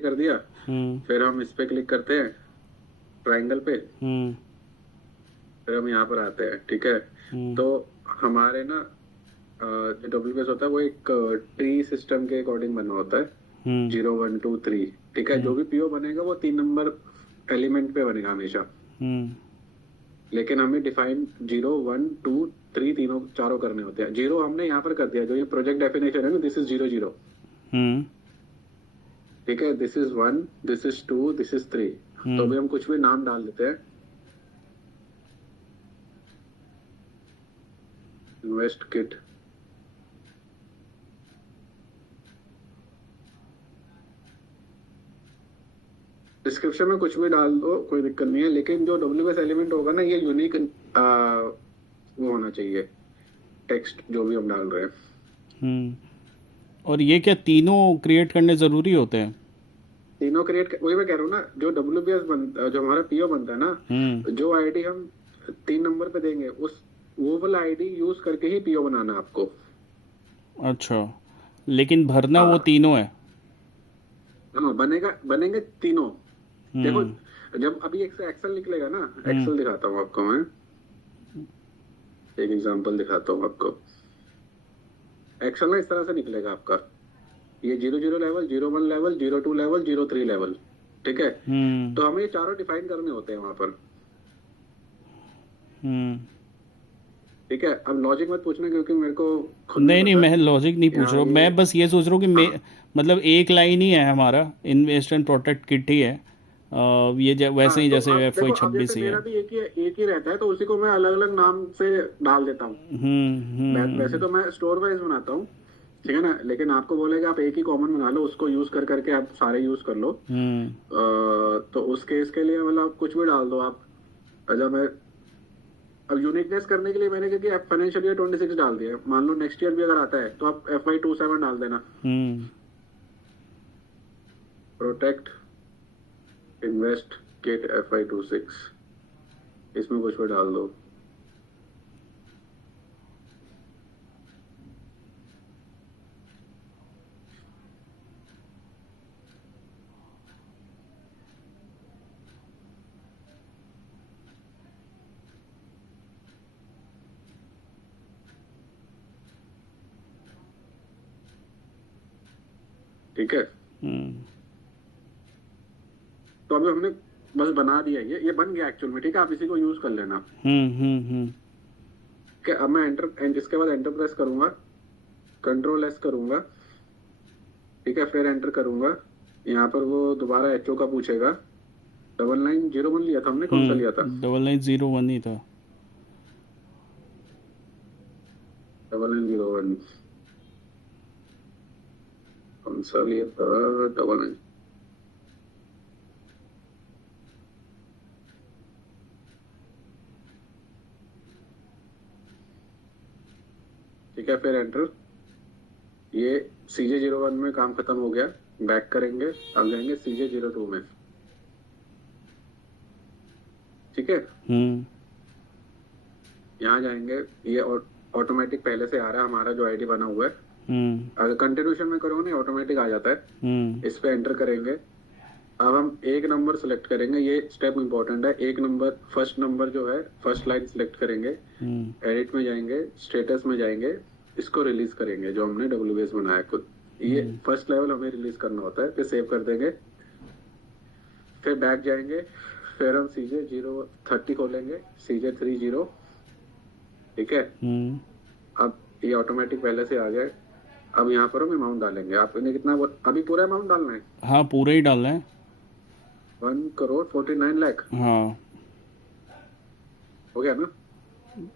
कर दिया। फिर हम इस पे क्लिक करते हैं, ट्रायंगल पे। फिर हम यहाँ पर आते हैं, ठीक है। तो हमारे ना जो डब्ल्यू होता है वो एक ट्री सिस्टम के अकॉर्डिंग बना होता है, 0 1 2 3। ठीक है, जो भी पीओ बनेगा वो 3 नंबर एलिमेंट पे बनेगा हमेशा। लेकिन हमें डिफाइन 0 1 2 3 तीनों चारों करने होते हैं। जीरो हमने यहाँ पर कर दिया, जो ये प्रोजेक्ट डेफिनेशन है ना, दिस इज 0 0। ठीक है, this is 1, this is 2, this is 3। तो भी हम कुछ भी नाम डाल देते हैं, इन्वेस्ट किट। डिस्क्रिप्शन में कुछ भी डाल दो, कोई दिक्कत नहीं है। लेकिन जो डब्ल्यूएस एलिमेंट होगा ना, ये यूनिक वो होना चाहिए, टेक्स्ट जो भी हम डाल रहे हैं। और ये क्या तीनों क्रिएट करने ज़रूरी होते हैं? तीनों क्रिएट, वही मैं कह रहा हूँ ना, जो डब्ल्यूबीएस जो हमारा पीओ बनता है ना, जो आईडी हम 3 नंबर पे देंगे, उस वो वाला आईडी यूज करके ही पीओ बनाना है आपको। अच्छा, लेकिन भरना वो हाँ तीनों है? हाँ, बनेंगे तीनों। देखो, जब अभी एक एक्सेल निकलेगा ना, एक्सेल दिखाता हूँ आपको मैं, एक एग्जांपल दिखाता हूँ आपको। एक्सेल ना इस तरह से निकलेगा आपका, ये 0 0 लेवल, 0 1 लेवल, 0 2 लेवल, 0 3 लेवल। ठीक है, तो हमें ये चारों डिफाइन करने होते हैं वहां पर। ठीक है, अब लॉजिक मत पूछना क्योंकि मेरे को खुद नहीं नहीं, पता मैं लॉजिक नहीं पूछ यहाँ रहा हूँ, ये। मैं बस ये सोच रहा हूँ कि हाँ मतलब एक लाइन ही है हमारा, इन्वेस्ट एंड प्रोटेक्ट किट ही है। ये वैसे हाँ, ही तो जैसे अब एफ देखो, वाई अब जैसे छब्बीस ही है। मेरा भी एक ही रहता है, तो उसी को मैं अलग अलग नाम से डाल देता हूँ। वैसे तो मैं स्टोर वाइज बनाता हूँ, ठीक है ना। लेकिन आपको बोलेगा आप एक ही कॉमन बना लो, उसको यूज कर करके आप सारे यूज कर लो। तो उस केस के लिए मतलब आप कुछ भी डाल दो आप। जब मैं अब यूनिकनेस करने के लिए मैंने क्योंकि फाइनेंशियल ईयर 26 डाल दिया, मान लो नेक्स्ट ईयर भी अगर आता है तो आप FY 27 डाल देना। प्रोटेक्ट इन्वेस्ट किट FY 26, इसमें कुछ भी डाल दो। ठीक है, तो अभी हमने बस बना दिया, ये बन गया एक्चुअल में। ठीक है, आप इसी को यूज कर लेना। ठीक है, अब मैं इसके बाद एंटर प्रेस करूंगा, Ctrl+S करूंगा। ठीक है, फिर एंटर करूंगा। यहाँ पर वो दोबारा HO का पूछेगा। 9901 लिया था हमने, कौन सा लिया था? 9901 ही था। 9901 कौन सा लिया था? 99। ठीक है, फिर एंटर। ये CJ 01 में काम खत्म हो गया, बैक करेंगे, अब जाएंगे CJ 02 में। ठीक है, यहाँ जाएंगे, ये ऑटोमेटिक पहले से आ रहा है हमारा जो आईडी बना हुआ है। अगर कंटिन्यूशन में करोगे ना, ऑटोमेटिक आ जाता है। इस पे एंटर करेंगे। अब हम एक नंबर सेलेक्ट करेंगे, ये स्टेप इंपॉर्टेंट है। एक नंबर, फर्स्ट नंबर जो है, फर्स्ट लाइन सेलेक्ट करेंगे, एडिट में जाएंगे, स्टेटस में जाएंगे, इसको रिलीज करेंगे जो हमने डब्ल्यूबीएस बनाया खुद। ये फर्स्ट लेवल हमें रिलीज करना होता है, फिर सेव कर देंगे। फिर बैक जाएंगे, फिर हम CJ 030 खोलेंगे, CJ 30। ठीक है, अब ये ऑटोमेटिक पहले से आ गया। अब यहाँ पर हम अमाउंट डालेंगे। आपने कितना, अभी पूरा अमाउंट डालना है? हाँ, पूरा ही डालना है। 1,49,00,000 हाँ, हो गया ना?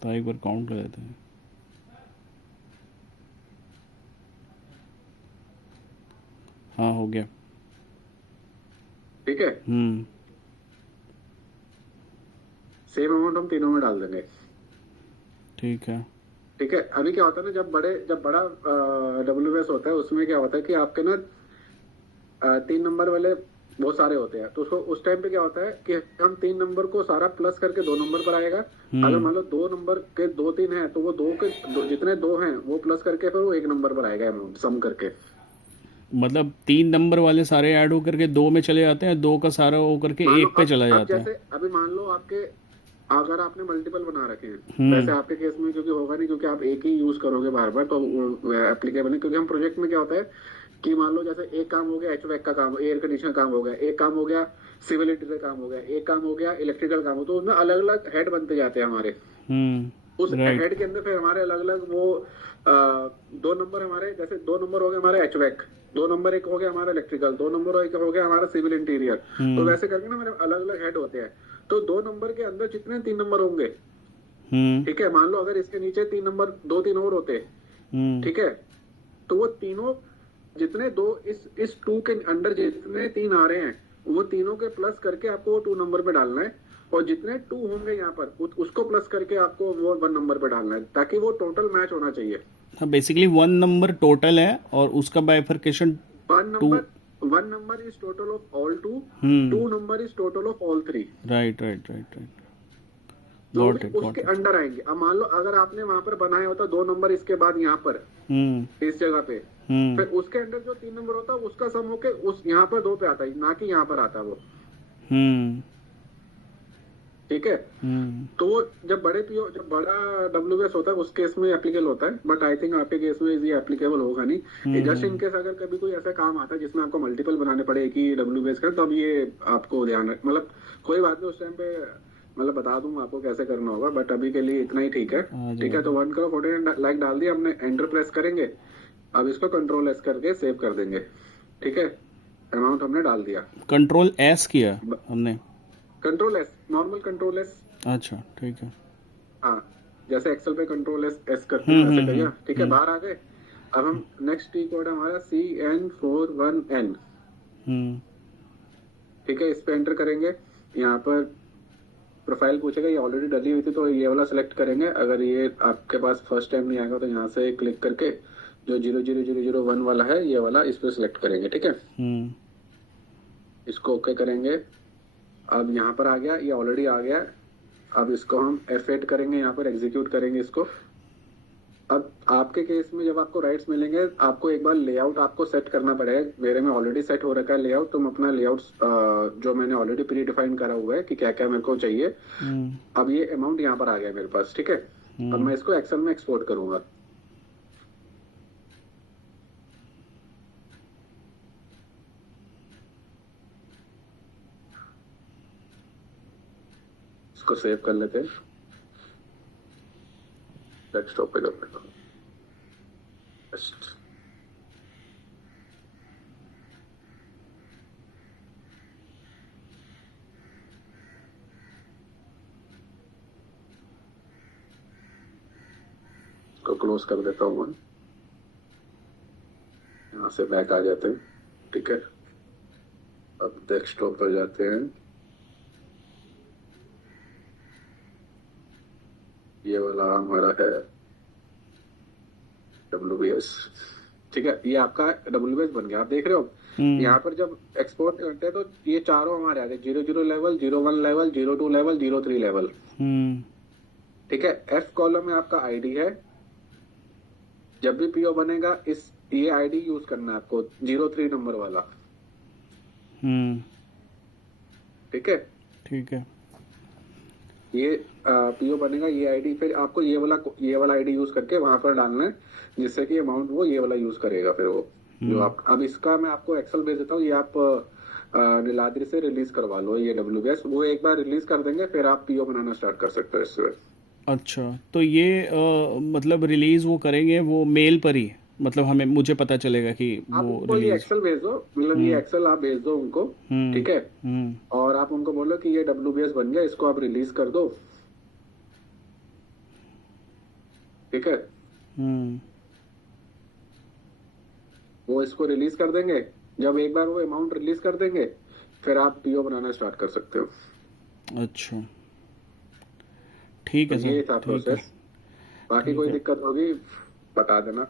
तो एक बार काउंट कर देते हैं। हाँ, हो गया। ठीक है, सेम अमाउंट हम तीनों में डाल देंगे। ठीक है। ठीक है, अभी क्या होता है ना, जब बड़ा WBS होता है, उसमें क्या होता है कि आपके ना 3 नंबर वाले बहुत सारे होते हैं। तो उसको उस टाइम पे क्या होता है कि हम 3 नंबर को सारा प्लस करके 2 नंबर पर आएगा। अगर मान लो 2 नंबर के 2 3 हैं, तो वो जितने 2 हैं वो प्लस करके फिर वो 1 नंबर पर आएगा, अमाउंट सम करके। मतलब 3 नंबर वाले सारे ऐड होकर के 2 में चले जाते हैं, 2 का सारा होकर के 1 पे चला अब जाता है। जैसे अभी मान लो आपके, अगर आपने मल्टीपल बना रखे हैं, वैसे आपके केस में क्योंकि होगा नहीं, क्योंकि आप एक ही यूज करोगे बार बार, तो एप्लीकेबल नहीं। क्योंकि हम प्रोजेक्ट में क्या होता है कि मान लो जैसे एक काम हो गया एचवैक का काम, एयर कंडीशनर काम हो गया, एक काम हो गया सिविल इंटीरियर काम हो गया, एक काम हो गया इलेक्ट्रिकल काम हो, तो उसमें अलग अलग हेड बनते जाते हैं हमारे। उस राइट। हेड के अंदर फिर हमारे अलग अलग वो दो नंबर हमारे, जैसे 2 नंबर हो गए हमारे एचवैक, 2 नंबर एक हो गया हमारा इलेक्ट्रिकल, 2 नंबर एक हो गया हमारा सिविल इंटीरियर। तो वैसे करके ना हमारे अलग अलग हेड होते हैं। तो 2 नंबर के अंदर जितने 3 नंबर होंगे, ठीक है, मान लो अगर इसके नीचे 3 नंबर 2-3 और होते, ठीक है, तो वो तीनों जितने दो इस 2 के अंडर जितने 3 आ रहे हैं, वो तीनों के प्लस करके आपको वो 2 नंबर पे डालना है। और जितने 2 होंगे यहाँ पर उसको प्लस करके आपको वो 1 नंबर पे डालना है, ताकि वो टोटल मैच होना चाहिए। हाँ, बेसिकली 1 नंबर टोटल है और उसका bifurcation 1 number is total of all 2, 2 number is total of all 3। Right right right right, तो गॉट इट उसके गॉट इट। अंडर आएंगे। अब मान लो अगर आपने वहां पर बनाया होता 2 नंबर इसके बाद यहाँ पर इस जगह पे, फिर उसके अंदर जो 3 नंबर होता है उसका सम होके उस यहाँ पर 2 पे आता है, ना कि यहाँ पर आता है वो। ठीक है, तो वो जब बड़ा WS होता है उस केस में एप्लीकेबल होता है, बट आई थिंक आपके केस में ये एप्लीकेबल होगा नहीं। जस्ट इन केस अगर कभी कोई ऐसा काम आता है जिसमें आपको मल्टीपल बनाने पड़े एक ही WS का, तब ये आपको ध्यान रख, मतलब कोई बात नहीं, उस टाइम पे मतलब बता दूंगा आपको कैसे करना होगा, बट अभी के लिए इतना ही ठीक है। ठीक है, तो 1 करो 49 लाइक डाल दिया हमने, एंटर प्रेस करेंगे। अब इसको कंट्रोल S करके सेव कर देंगे। ठीक है, अमाउंट हमने डाल दिया, कंट्रोल S किया हमने, control S, normal control S। अच्छा ठीक है। हाँ, जैसे एक्सेल पे कंट्रोल S करते हैं वैसे करिए। ठीक है, बाहर आ गए। अब हम नेक्स्ट टी कोड हमारा CN41N। ठीक है, इस पे एंटर करेंगे। यहाँ पर प्रोफाइल पूछेगा, ये ऑलरेडी डली हुई थी तो ये वाला सिलेक्ट करेंगे। अगर ये आपके पास फर्स्ट टाइम नहीं आएगा तो यहाँ से क्लिक करके जो 00001 वाला है ये वाला, इस पे सिलेक्ट करेंगे। ठीक है, इसको ओके करेंगे। अब यहाँ पर आ गया, ये ऑलरेडी आ गया। अब इसको हम F8 करेंगे, यहाँ पर एग्जीक्यूट करेंगे इसको। अब आपके केस में जब आपको राइट्स मिलेंगे, आपको एक बार लेआउट आपको सेट करना पड़ेगा। मेरे में ऑलरेडी सेट हो रखा है लेआउट। तुम अपना लेआउट जो मैंने ऑलरेडी प्री डिफाइन करा हुआ है कि क्या क्या मेरे को चाहिए। अब ये अमाउंट यहाँ पर आ गया मेरे पास। ठीक है, अब मैं इसको एक्सेल में एक्सपोर्ट करूंगा। इसको सेव कर लेते हैं, डेस्कटॉप पे कर लेता हूँ। इसको क्लोज कर देता हूँ मैं, यहाँ से बैक आ जाते हैं। ठीक है, अब डेस्कटॉप पर जाते हैं। ये वाला हमारा है WS। ठीक है, ये आपका WS बन गया। आप देख रहे हो यहाँ पर जब एक्सपोर्ट करते हैं तो ये चारों हमारे आते हैं, 00 लेवल, 01 लेवल, 02 लेवल, 03 लेवल। ठीक है, F कॉलम में आपका ID है। जब भी PO बनेगा ये ID यूज करना है आपको, 03 नंबर वाला। ठीक है, ठीक है, ये PO बनेगा, ये ID, फिर आपको ये वाला ID यूज करके वहां पर डालना है, जिससे कि अमाउंट वो ये वाला यूज करेगा। फिर वो जो आप, अब इसका मैं आपको एक्सेल भेज देता हूँ, ये आप नीलाद्री से रिलीज करवा लो। ये WS वो एक बार रिलीज कर देंगे, फिर आप PO बनाना स्टार्ट कर सकते हो इससे। अच्छा, तो ये मतलब रिलीज वो करेंगे वो मेल पर ही, मतलब मुझे पता चलेगा कि आप वो उनको ये रिलीज। एक्सेल भेज दो, मतलब ये एक्सेल आप भेज दो उनको। ठीक है, और आप उनको बोलो कि ये WS बन गया, इसको आप रिलीज कर दो। ठीक है, वो इसको रिलीज कर देंगे। जब एक बार वो अमाउंट रिलीज कर देंगे, फिर आप PO बनाना स्टार्ट कर सकते हो। अच्छा, ठीक है तो सर, ये था ठीक है, प्रोसेस। बाकी कोई दिक्कत होगी बता देना।